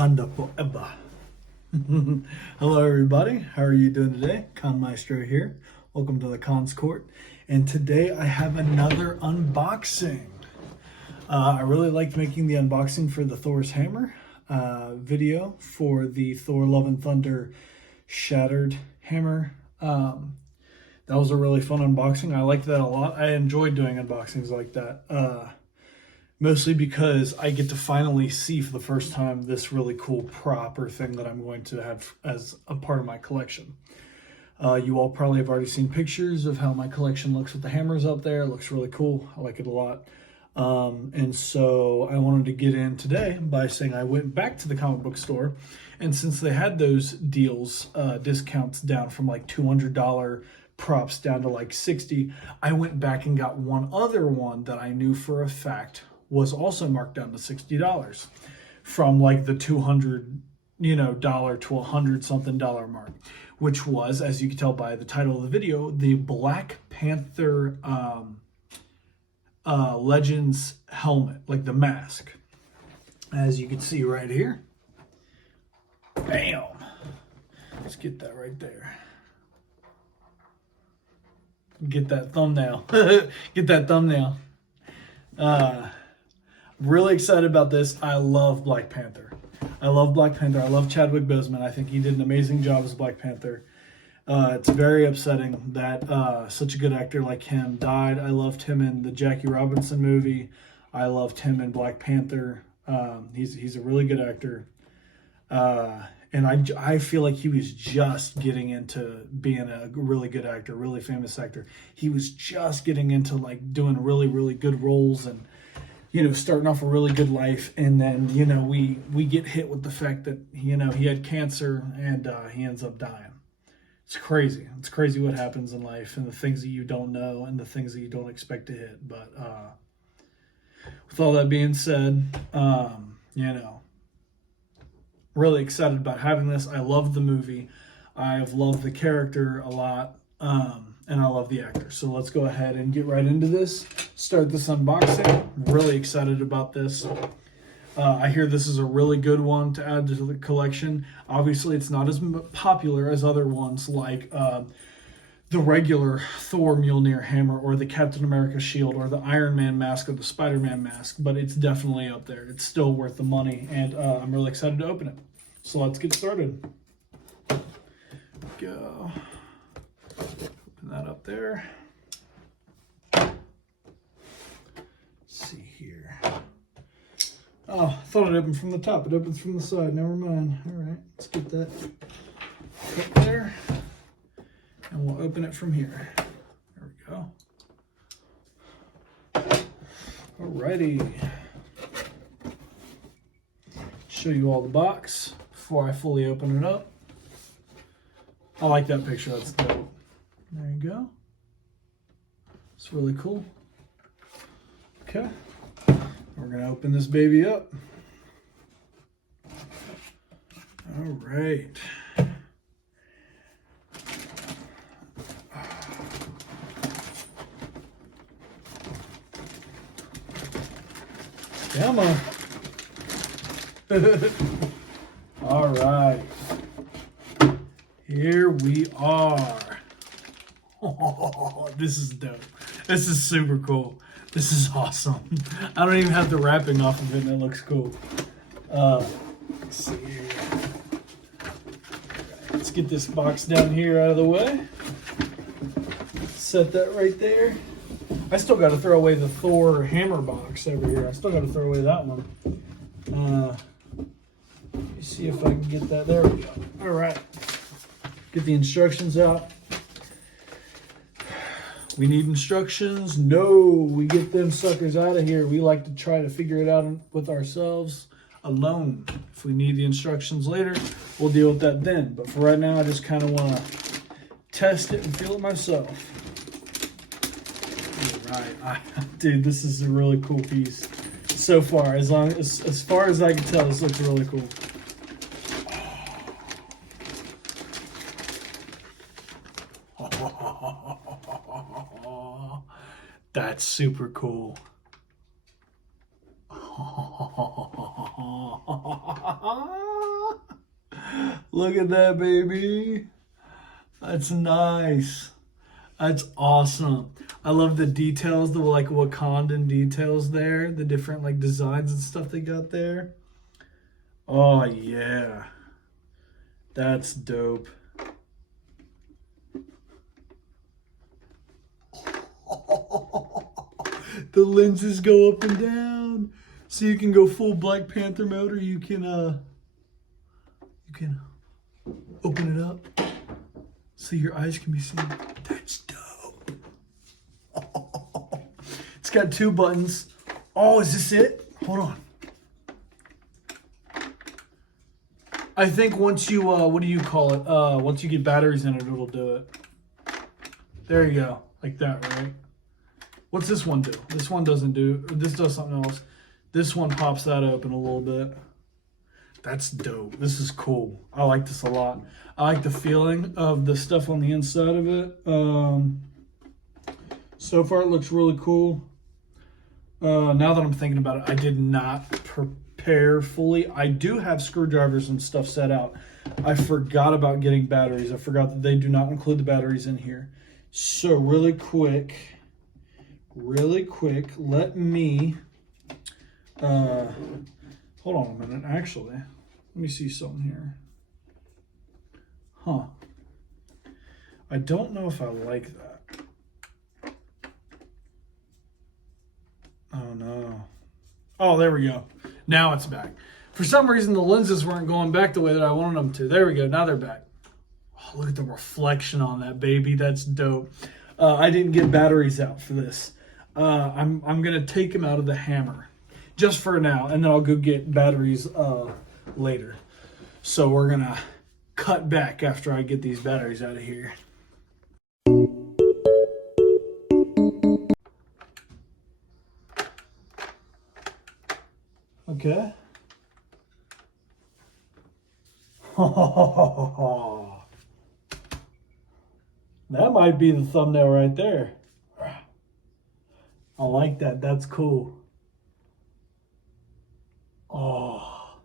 Wakanda forever. Hello everybody, how are you doing today? Con Maestro here. Welcome to the Cons Court. And today I have another unboxing. I really liked making the unboxing for the Thor's Hammer video for the Thor Love and Thunder Shattered Hammer. That was a really fun unboxing. I liked that a lot. I enjoyed doing unboxings like that. Mostly because I get to finally see for the first time this really cool prop or thing that I'm going to have as a part of my collection. You all probably have already seen pictures of how my collection looks with the hammers up there. It looks really cool. I like it a lot. And so I wanted to get in today by saying I went back to the comic book store, and since they had those deals, discounts down from like $200 props down to like 60, I went back and got one other one that I knew for a fact was also marked down to $60 from like the $200 dollar to $100 something mark, which was, as you can tell by the title of the video, the Black Panther Legends helmet, like the mask, as you can see right here. Bam! Let's get that right there. Get that thumbnail. Get that thumbnail. Really excited about this. I love Black Panther. I love Black Panther. I love Chadwick Boseman. I think he did an amazing job as Black Panther. It's very upsetting that such a good actor like him died. I loved him in the Jackie Robinson movie. I loved him in Black Panther. He's a really good actor. And I feel like he was just getting into being a really good actor, really famous actor. He was just getting into like doing really, really good roles and, starting off a really good life. And then, we get hit with the fact that, he had cancer and he ends up dying. It's crazy. It's crazy what happens in life and the things that you don't know and the things that you don't expect to hit. But with all that being said, really excited about having this. I love the movie. I've loved the character a lot. And I love the actor. So let's go ahead and get right into this. Start this unboxing. I'm really excited about this. I hear this is a really good one to add to the collection. Obviously, it's not as popular as other ones like the regular Thor Mjolnir hammer or the Captain America shield or the Iron Man mask or the Spider-Man mask, but it's definitely up there. It's still worth the money, and I'm really excited to open it. So let's get started. Go. That up there. Let's see here. Oh, I thought it opened from the top. It opens from the side. Never mind. All right, let's get that up there, and we'll open it from here. There we go. Alrighty. Show you all the box before I fully open it up. I like that picture. That's dope. There you go. It's really cool. Okay. We're going to open this baby up. All right. Come on. All right. Here we are. Oh, this is dope. This is super cool. This is awesome. I don't even have the wrapping off of it, and it looks cool. Let's see here. Let's get this box down here out of the way. Set that right there. I still got to throw away the Thor hammer box over here. I still got to throw away that one. Let me see if I can get that. There we go. All right. Get the instructions out. We need instructions? No, we get them suckers out of here. We like to try to figure it out with ourselves alone. If we need the instructions later, we'll deal with that then. But for right now, I just kind of want to test it and feel it myself. All right, dude, this is a really cool piece so far. As far as I can tell, this looks really cool. That's super cool. Look at that, baby. That's nice. That's awesome. I love the details, the like Wakandan details there, the different like designs and stuff they got there. Oh yeah. That's dope. The lenses go up and down. So you can go full Black Panther mode, or you can open it up so your eyes can be seen. That's dope. It's got 2 buttons. Oh, is this it? Hold on. I think once you, what do you call it? Once you get batteries in it, it'll do it. There you go. Like that, right? What's this one do? This one doesn't do, this does something else. This one pops that open a little bit. That's dope. This is cool. I like this a lot. I like the feeling of the stuff on the inside of it. So far it looks really cool. Now that I'm thinking about it, I did not prepare fully. I do have screwdrivers and stuff set out. I forgot about getting batteries. I forgot that they do not include the batteries in here. So really quick, let me, hold on a minute, actually. Let me see something here. Huh. I don't know if I like that. Oh no. Oh, there we go. Now it's back. For some reason, the lenses weren't going back the way that I wanted them to. There we go. Now they're back. Oh, look at the reflection on that, baby. That's dope. I didn't get batteries out for this. I'm going to take them out of the hammer just for now, and then I'll go get batteries later. So we're going to cut back after I get these batteries out of here. Okay. That might be the thumbnail right there. I like that. That's cool. Oh,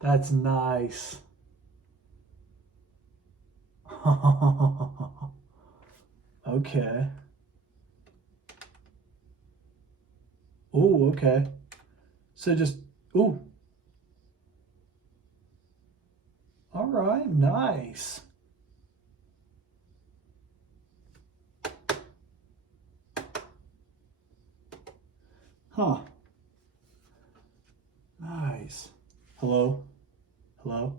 that's nice. Okay. Oh, okay. So just, ooh. All right, nice. Huh. Nice. Hello? Hello?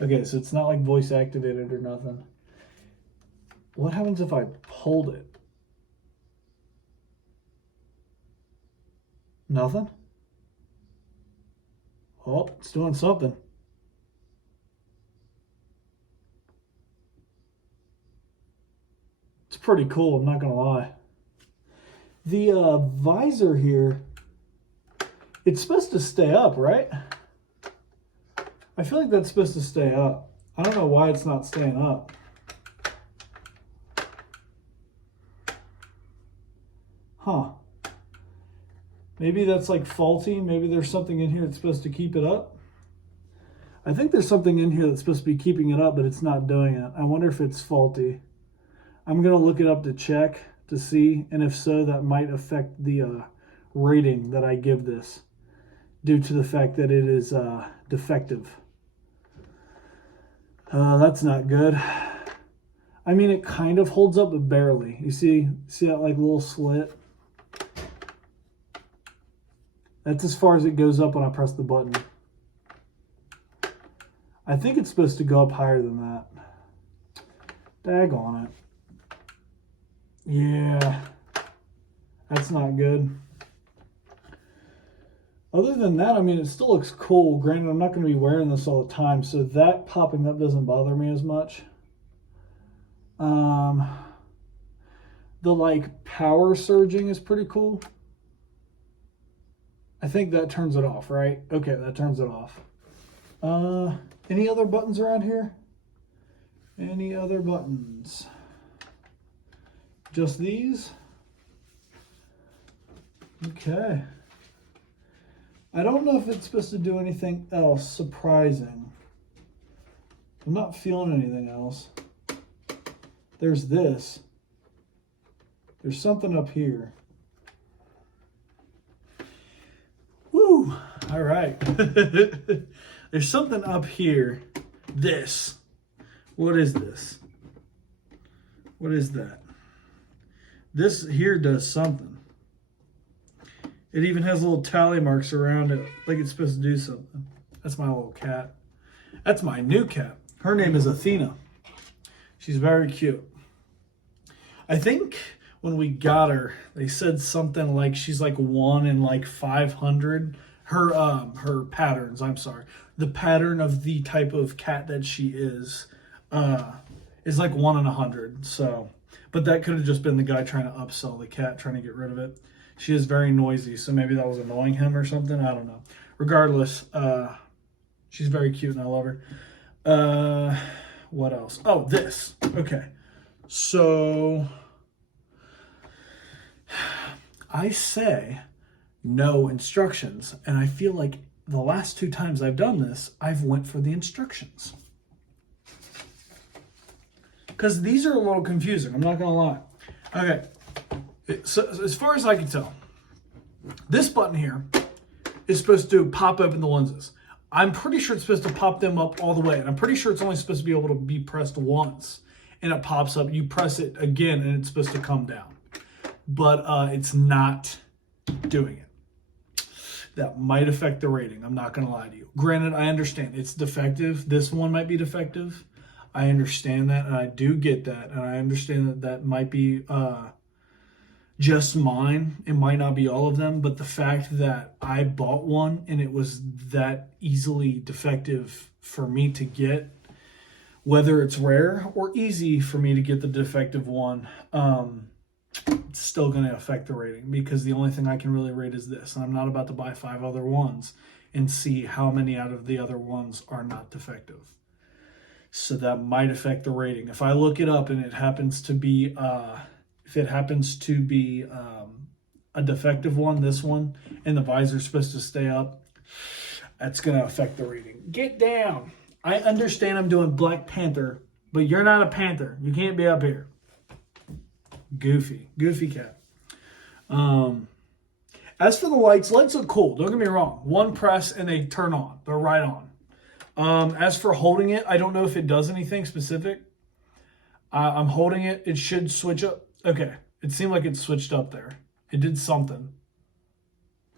Okay, so it's not like voice activated or nothing. What happens if I hold it? Nothing? Oh, it's doing something. It's pretty cool, I'm not gonna lie. The visor here, it's supposed to stay up, right? I feel like that's supposed to stay up. I don't know why it's not staying up. Huh. Maybe that's like faulty. Maybe there's something in here that's supposed to keep it up. I think there's something in here that's supposed to be keeping it up, but it's not doing it. I wonder if it's faulty. I'm going to look it up to check to see, and if so, that might affect the rating that I give this due to the fact that it is defective. That's not good. I mean, it kind of holds up, but barely. You see that like little slit? That's as far as it goes up when I press the button. I think it's supposed to go up higher than that. Daggone it. Yeah, that's not good. Other than that, I mean, it still looks cool. Granted, I'm not going to be wearing this all the time, so that popping up doesn't bother me as much. The like power surging is pretty cool. I think that turns it off, right? Okay, that turns it off. Any other buttons around here? Any other buttons? Just these? Okay. I don't know if it's supposed to do anything else surprising. I'm not feeling anything else. There's this. There's something up here. Woo! All right. There's something up here. This. What is this? What is that? This here does something. It even has little tally marks around it, like it's supposed to do something. That's my little cat. That's my new cat. Her name is Athena. She's very cute. I think when we got her, they said something like she's like 1 in like 500. Her patterns, I'm sorry. The pattern of the type of cat that she is like 1 in 100. So, but that could have just been the guy trying to upsell the cat, trying to get rid of it. She is very noisy, so maybe that was annoying him or something. I don't know. Regardless, she's very cute and I love her. What else? Oh, this. Okay. So I say no instructions, and I feel like the last 2 times I've done this, I've went for the instructions. Because these are a little confusing, I'm not going to lie. Okay, so as far as I can tell, this button here is supposed to pop open the lenses. I'm pretty sure it's supposed to pop them up all the way, and I'm pretty sure it's only supposed to be able to be pressed once, and it pops up. You press it again, and it's supposed to come down. But it's not doing it. That might affect the rating. I'm not going to lie to you. Granted, I understand it's defective. This one might be defective. I understand that, and I do get that, and I understand that that might be just mine. It might not be all of them, but the fact that I bought one and it was that easily defective for me to get, whether it's rare or easy for me to get the defective one, it's still going to affect the rating, because the only thing I can really rate is this, and I'm not about to buy 5 other ones and see how many out of the other ones are not defective. So that might affect the rating. If I look it up and it happens to be a defective one, this one, and the visor's supposed to stay up, that's going to affect the rating. Get down. I understand I'm doing Black Panther, but you're not a panther. You can't be up here. Goofy cat. As for the lights look cool. Don't get me wrong. One press and they turn on. They're right on. As for holding it, I don't know if it does anything specific. I'm holding it. It should switch up. Okay. It seemed like it switched up there. It did something.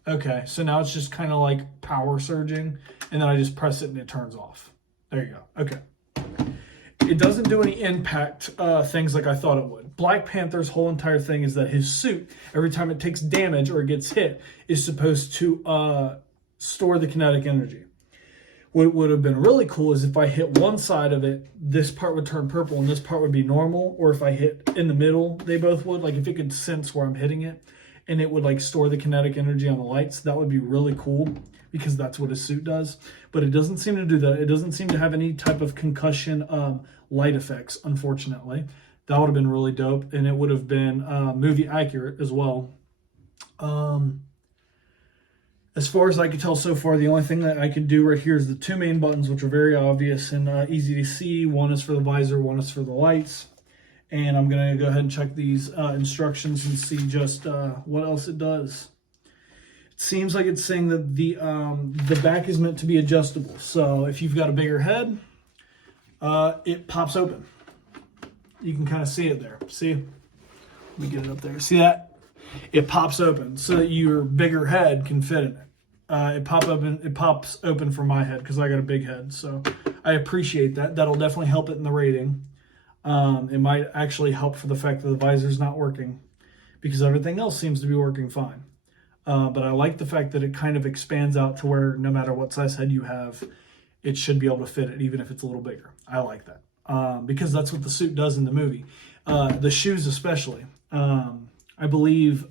Okay. So now it's just kind of like power surging. And then I just press it and it turns off. There you go. Okay. It doesn't do any impact things like I thought it would. Black Panther's whole entire thing is that his suit, every time it takes damage or it gets hit, is supposed to store the kinetic energy. What would have been really cool is if I hit one side of it, this part would turn purple and this part would be normal. Or if I hit in the middle, they both would. Like if it could sense where I'm hitting it and it would like store the kinetic energy on the lights, that would be really cool, because that's what his suit does. But it doesn't seem to do that. It doesn't seem to have any type of concussion light effects, unfortunately. That would have been really dope, and it would have been movie accurate as well. As far as I can tell so far, the only thing that I can do right here is the 2 main buttons, which are very obvious and easy to see. One is for the visor, one is for the lights. And I'm going to go ahead and check these instructions and see just what else it does. It seems like it's saying that the back is meant to be adjustable. So if you've got a bigger head, it pops open. You can kind of see it there. See? Let me get it up there. See that? It pops open so that your bigger head can fit in it. It pops open for my head because I got a big head. So I appreciate that. That'll definitely help it in the rating. It might actually help for the fact that the visor's not working, because everything else seems to be working fine. But I like the fact that it kind of expands out to where no matter what size head you have, it should be able to fit it, even if it's a little bigger. I like that. Because that's what the suit does in the movie. The shoes especially. I believe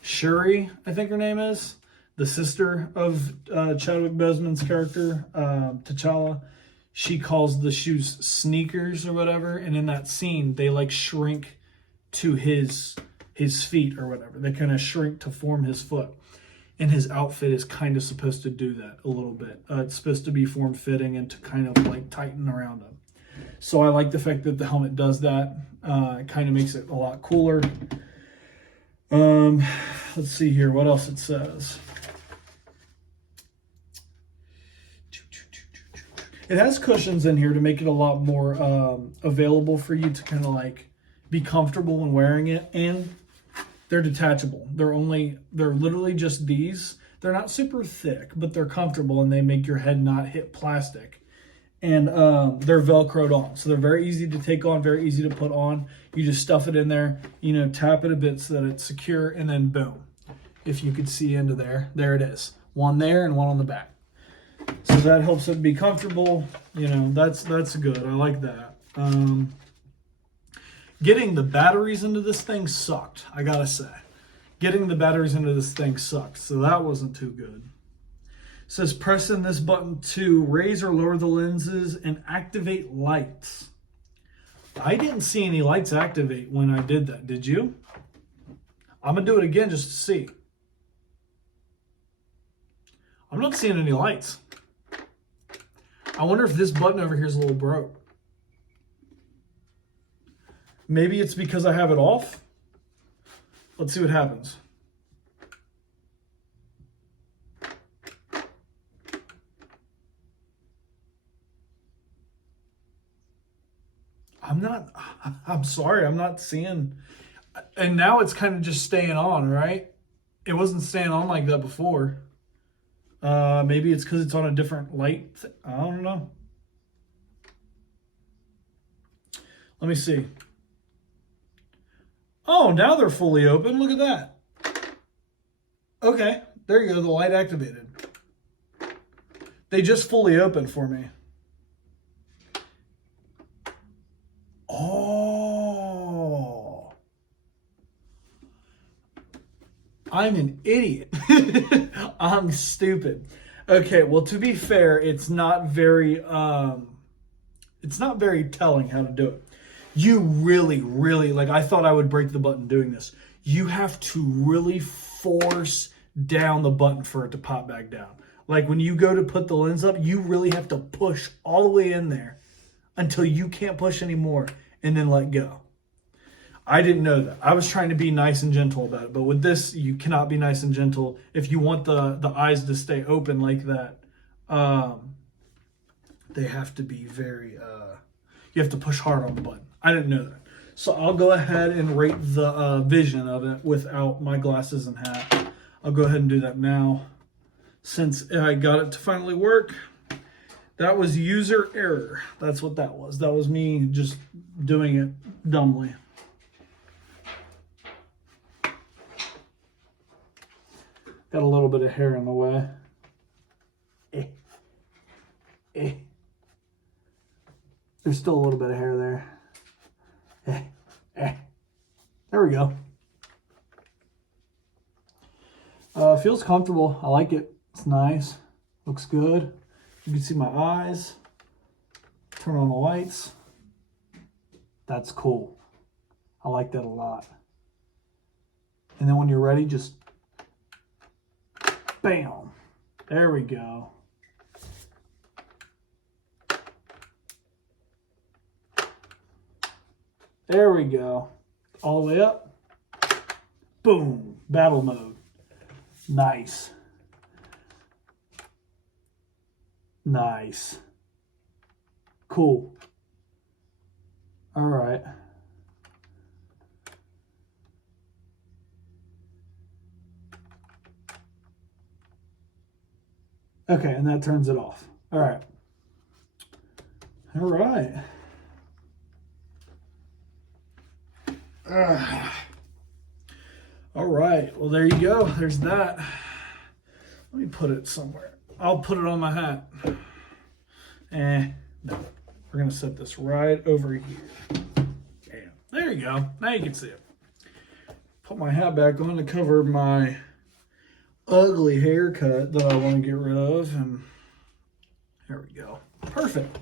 Shuri, I think her name is, the sister of Chadwick Boseman's character, T'Challa, she calls the shoes sneakers or whatever, and in that scene, they like shrink to his feet or whatever. They kind of shrink to form his foot. and his outfit is kind of supposed to do that a little bit. It's supposed to be form-fitting and to kind of like tighten around him. So I like the fact that the helmet does that. It kind of makes it a lot cooler. Let's see here what else it says. It has cushions in here to make it a lot more available for you to kind of like be comfortable when wearing it, and they're detachable. They're literally just these. They're not super thick, but they're comfortable and they make your head not hit plastic. And they're Velcroed on. So they're very easy to take on, very easy to put on. You just stuff it in there, you know, tap it a bit so that it's secure, and then boom. If you could see into there, there it is. One there and one on the back. So that helps it be comfortable. You know, that's good. I like that. Getting the batteries into this thing sucked, I gotta say. Getting the batteries into this thing sucked, so that wasn't too good. It says press in this button to raise or lower the lenses and activate lights. I didn't see any lights activate when I did that. Did you? I'm gonna do it again just to see. I'm not seeing any lights. I wonder if this button over here is a little broke. Maybe it's because I have it off. Let's see what happens. I'm sorry, I'm not seeing. And now it's kind of just staying on, right? It wasn't staying on like that before. Maybe it's because it's on a different light. I don't know. Let me see. Oh, now they're fully open. Look at that. Okay, there you go. The light activated. They just fully opened for me. Oh. I'm an idiot. I'm stupid. Okay, well, to be fair, it's not very telling how to do it. You really, like, I thought I would break the button doing this. You have to really force down the button for it to pop back down. Like when you go to put the lens up, you really have to push all the way in there until you can't push anymore and then let go. I didn't know that. I was trying to be nice and gentle about it, but with this, you cannot be nice and gentle. If you want the eyes to stay open like that, they have to be very, you have to push hard on the button. I didn't know that. So I'll go ahead and rate the vision of it without my glasses and hat. I'll go ahead and do that now. Since I got it to finally work, that was user error. That's what that was. That was me just doing it dumbly. Got a little bit of hair in the way. There's still a little bit of hair there. There we go. Feels comfortable. I like it. It's nice. Looks good. You can see my eyes. Turn on the lights. That's cool. I like that a lot. And then when you're ready, just bam. There we go. There we go. All the way up. Boom. Battle mode. Nice. Nice. Cool. All right. Okay, and that turns it off. All right. All right. All right. Well, there you go. There's that. Let me put it somewhere. I'll put it on my hat. No. We're going to set this right over here. Bam. There you go. Now you can see it. Put my hat back on to cover my ugly haircut that I want to get rid of. And there we go. Perfect.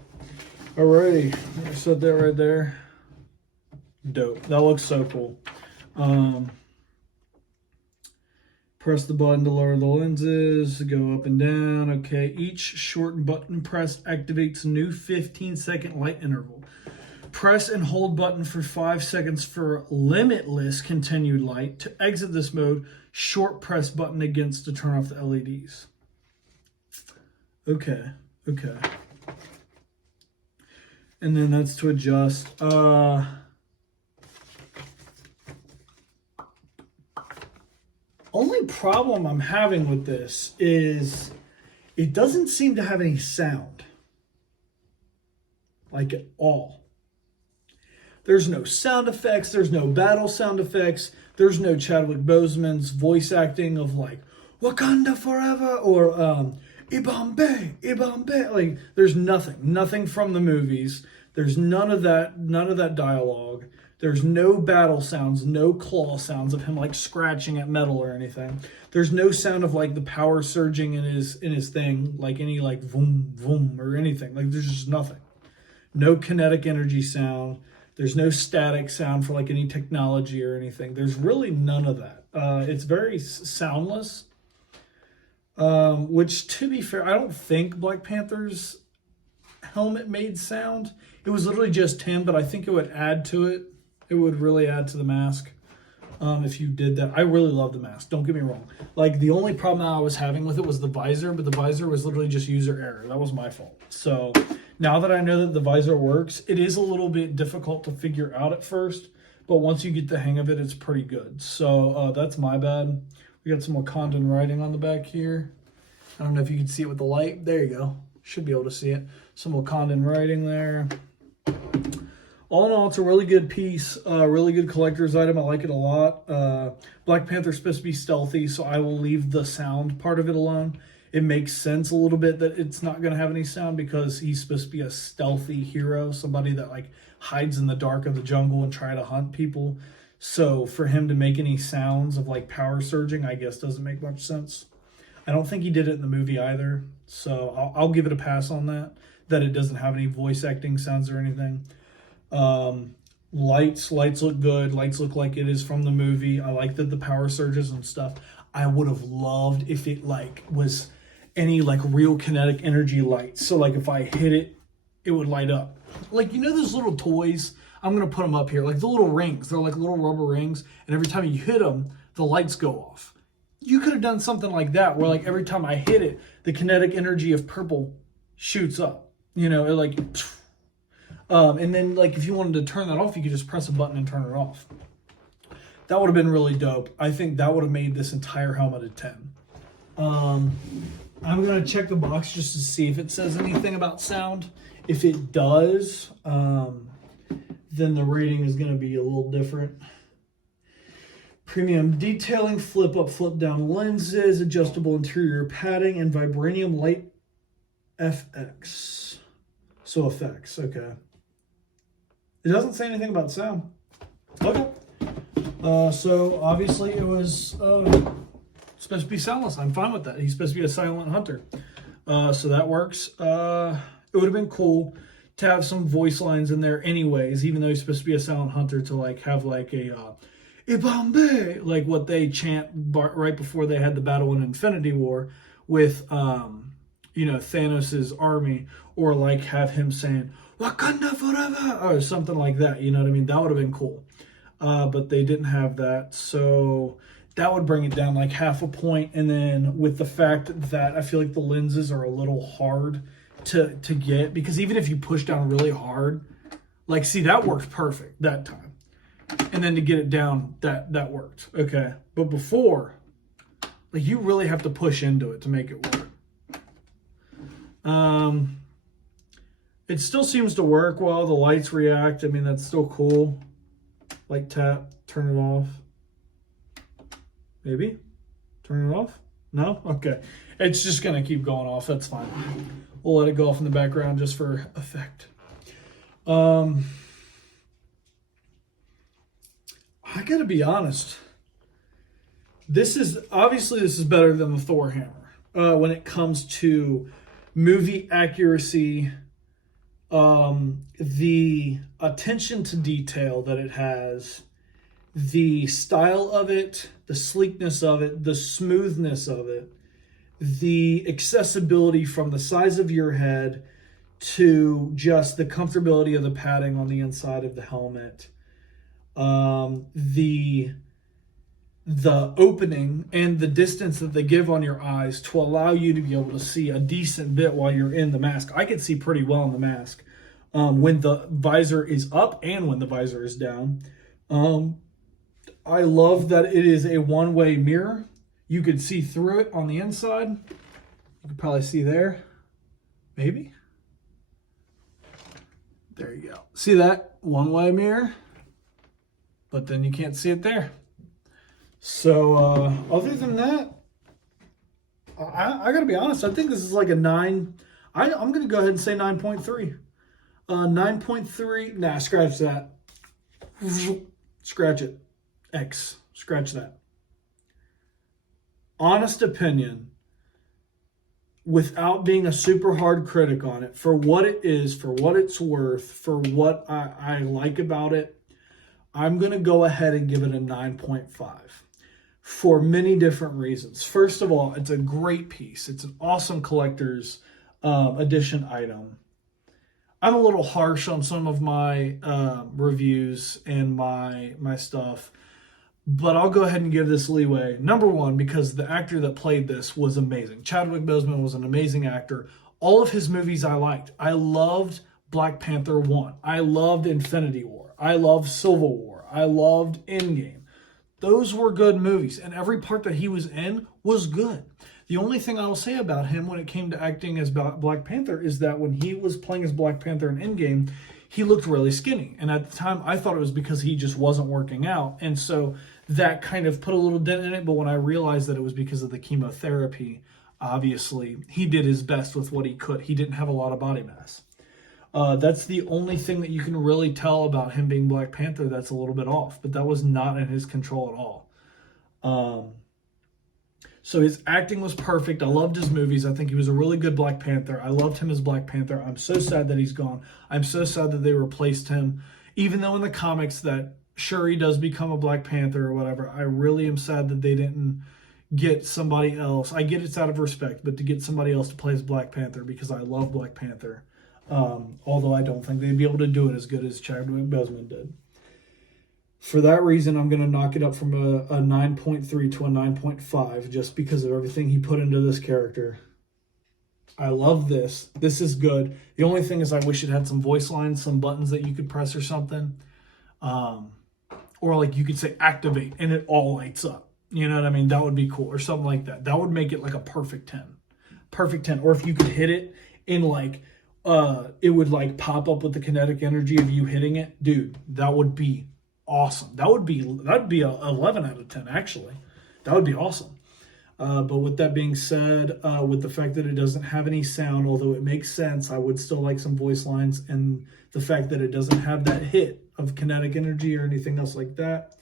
Alrighty. I'm going to set that right there. Dope. That looks so cool. Press the button to lower the lenses, go up and down. Okay, each short button press activates new 15-second light interval. Press and hold button for 5 seconds for limitless continued light. To exit this mode, short press button against to turn off the LEDs. Okay. And then that's to adjust. Only problem I'm having with this is it doesn't seem to have any sound. Like at all. There's no sound effects. There's no battle sound effects. There's no Chadwick Boseman's voice acting of like Wakanda forever or Ibambe, Ibambe. Like there's nothing from the movies. There's none of that dialogue. There's no battle sounds, no claw sounds of him like scratching at metal or anything. There's no sound of like the power surging in his thing, like any like voom voom or anything. Like there's just nothing. No kinetic energy sound. There's no static sound for like any technology or anything. There's really none of that. It's very soundless. Which, to be fair, I don't think Black Panther's helmet made sound. It was literally just him, but I think it would add to it. It would really add to the mask if you did that. I really love the mask. Don't get me wrong. Like, the only problem I was having with it was the visor, but the visor was literally just user error. That was my fault. So now that I know that the visor works, it is a little bit difficult to figure out at first, but once you get the hang of it, it's pretty good. So that's my bad. We got some Wakandan writing on the back here. I don't know if you can see it with the light. There you go. Should be able to see it. Some Wakandan writing there. All in all, it's a really good piece, really good collector's item. I like it a lot. Black Panther's supposed to be stealthy, so I will leave the sound part of it alone. It makes sense a little bit that it's not going to have any sound because he's supposed to be a stealthy hero, somebody that like hides in the dark of the jungle and try to hunt people. So for him to make any sounds of like power surging, I guess doesn't make much sense. I don't think he did it in the movie either, so I'll give it a pass on that it doesn't have any voice acting sounds or anything. Lights look good. Lights look like it is from the movie. I like that the power surges and stuff. I would have loved if it like was any like real kinetic energy lights. So like if I hit it, it would light up. Like, you know those little toys? I'm going to put them up here. Like the little rings. They're like little rubber rings. And every time you hit them, the lights go off. You could have done something like that where like every time I hit it, the kinetic energy of purple shoots up. You know, it like... and then, like, if you wanted to turn that off, you could just press a button and turn it off. That would have been really dope. I think that would have made this entire helmet a 10. I'm going to check the box just to see if it says anything about sound. If it does, then the rating is going to be a little different. Premium detailing, flip up, flip down lenses, adjustable interior padding, and vibranium light FX. So effects, okay. It doesn't say anything about sound. Okay. So obviously it was supposed to be soundless. I'm fine with that. He's supposed to be a silent hunter. So that works. It would have been cool to have some voice lines in there anyways, even though he's supposed to be a silent hunter, to like have like a Ibambe, like what they chant right before they had the battle in Infinity War with you know, Thanos's army, or like have him saying Wakanda forever or something like that. You know what I mean? That would have been cool. But they didn't have that, so that would bring it down like half a point. And then with the fact that I feel like the lenses are a little hard to get, because even if you push down really hard, like, see, that worked perfect that time. And then to get it down, that worked. Okay. But before, like, you really have to push into it to make it work. It still seems to work well. The lights react. I mean, that's still cool. Like, tap, turn it off. Maybe? Turn it off? No? Okay. It's just going to keep going off. That's fine. We'll let it go off in the background just for effect. I got to be honest. This is better than the Thor hammer when it comes to movie accuracy, the attention to detail that it has, the style of it, the sleekness of it, the smoothness of it, the accessibility from the size of your head to just the comfortability of the padding on the inside of the helmet, the opening and the distance that they give on your eyes to allow you to be able to see a decent bit while you're in the mask. I can see pretty well in the mask when the visor is up and when the visor is down. I love that it is a one-way mirror. You could see through it on the inside. You could probably see there, maybe. There you go. See that? One-way mirror, but then you can't see it there. So other than that, I gotta be honest, I think this is like a 9. I'm gonna go ahead and say 9.3. 9.3. Nah, scratch that. Scratch it. X. Scratch that. Honest opinion, without being a super hard critic on it, for what it is, for what it's worth, for what I like about it, I'm going to go ahead and give it a 9.5 for many different reasons. First of all, it's a great piece. It's an awesome collector's edition item. I'm a little harsh on some of my reviews and my stuff, but I'll go ahead and give this leeway. Number one, because the actor that played this was amazing. Chadwick Boseman was an amazing actor. All of his movies I liked. I loved Black Panther 1. I loved Infinity War. I loved Civil War. I loved Endgame. Those were good movies, and every part that he was in was good. The only thing I will say about him when it came to acting as Black Panther is that when he was playing as Black Panther in Endgame, he looked really skinny. And at the time, I thought it was because he just wasn't working out. And so that kind of put a little dent in it. But when I realized that it was because of the chemotherapy, obviously, he did his best with what he could. He didn't have a lot of body mass. That's the only thing that you can really tell about him being Black Panther that's a little bit off. But that was not in his control at all. So his acting was perfect. I loved his movies. I think he was a really good Black Panther. I loved him as Black Panther. I'm so sad that he's gone. I'm so sad that they replaced him. Even though in the comics that Shuri does become a Black Panther or whatever, I really am sad that they didn't get somebody else. I get it's out of respect, but to get somebody else to play as Black Panther, because I love Black Panther. Although I don't think they'd be able to do it as good as Chadwick Boseman did. For that reason, I'm going to knock it up from a 9.3 to a 9.5 just because of everything he put into this character. I love this. This is good. The only thing is I wish it had some voice lines, some buttons that you could press or something. Or like you could say activate and it all lights up. You know what I mean? That would be cool. Or something like that. That would make it like a perfect 10. Perfect 10. Or if you could hit it in like, it would like pop up with the kinetic energy of you hitting it. Dude, that would be awesome. That'd be a 11 out of 10 actually. That would be awesome. But with that being said, with the fact that it doesn't have any sound, although it makes sense, I would still like some voice lines, and the fact that it doesn't have that hit of kinetic energy or anything else like that,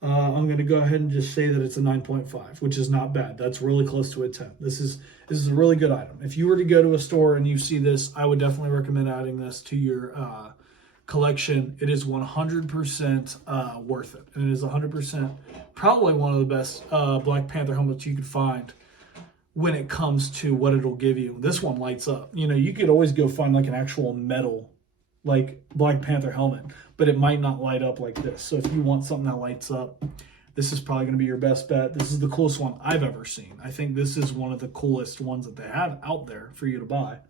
I'm going to go ahead and just say that it's a 9.5, which is not bad. That's really close to a 10. This is a really good item. If you were to go to a store and you see this, I would definitely recommend adding this to your collection. It is 100% worth it, and it is 100% probably one of the best Black Panther helmets you could find when it comes to what it'll give you. This one lights up. You know, you could always go find like an actual metal like Black Panther helmet, but it might not light up like this. So if you want something that lights up, this is probably going to be your best bet. This is the coolest one I've ever seen. I think this is one of the coolest ones that they have out there for you to buy.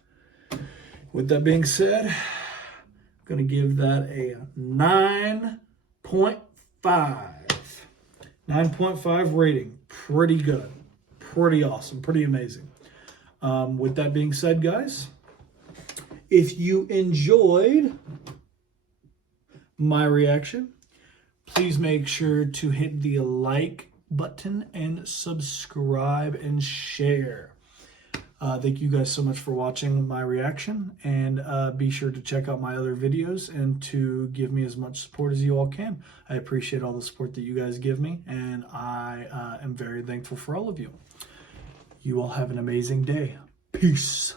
With that being said, going to give that a 9.5. 9.5 rating. Pretty good. Pretty awesome. Pretty amazing. With that being said, guys, if you enjoyed my reaction, please make sure to hit the like button and subscribe and share. Thank you guys so much for watching my reaction, and be sure to check out my other videos and to give me as much support as you all can. I appreciate all the support that you guys give me, and I am very thankful for all of you. You all have an amazing day. Peace.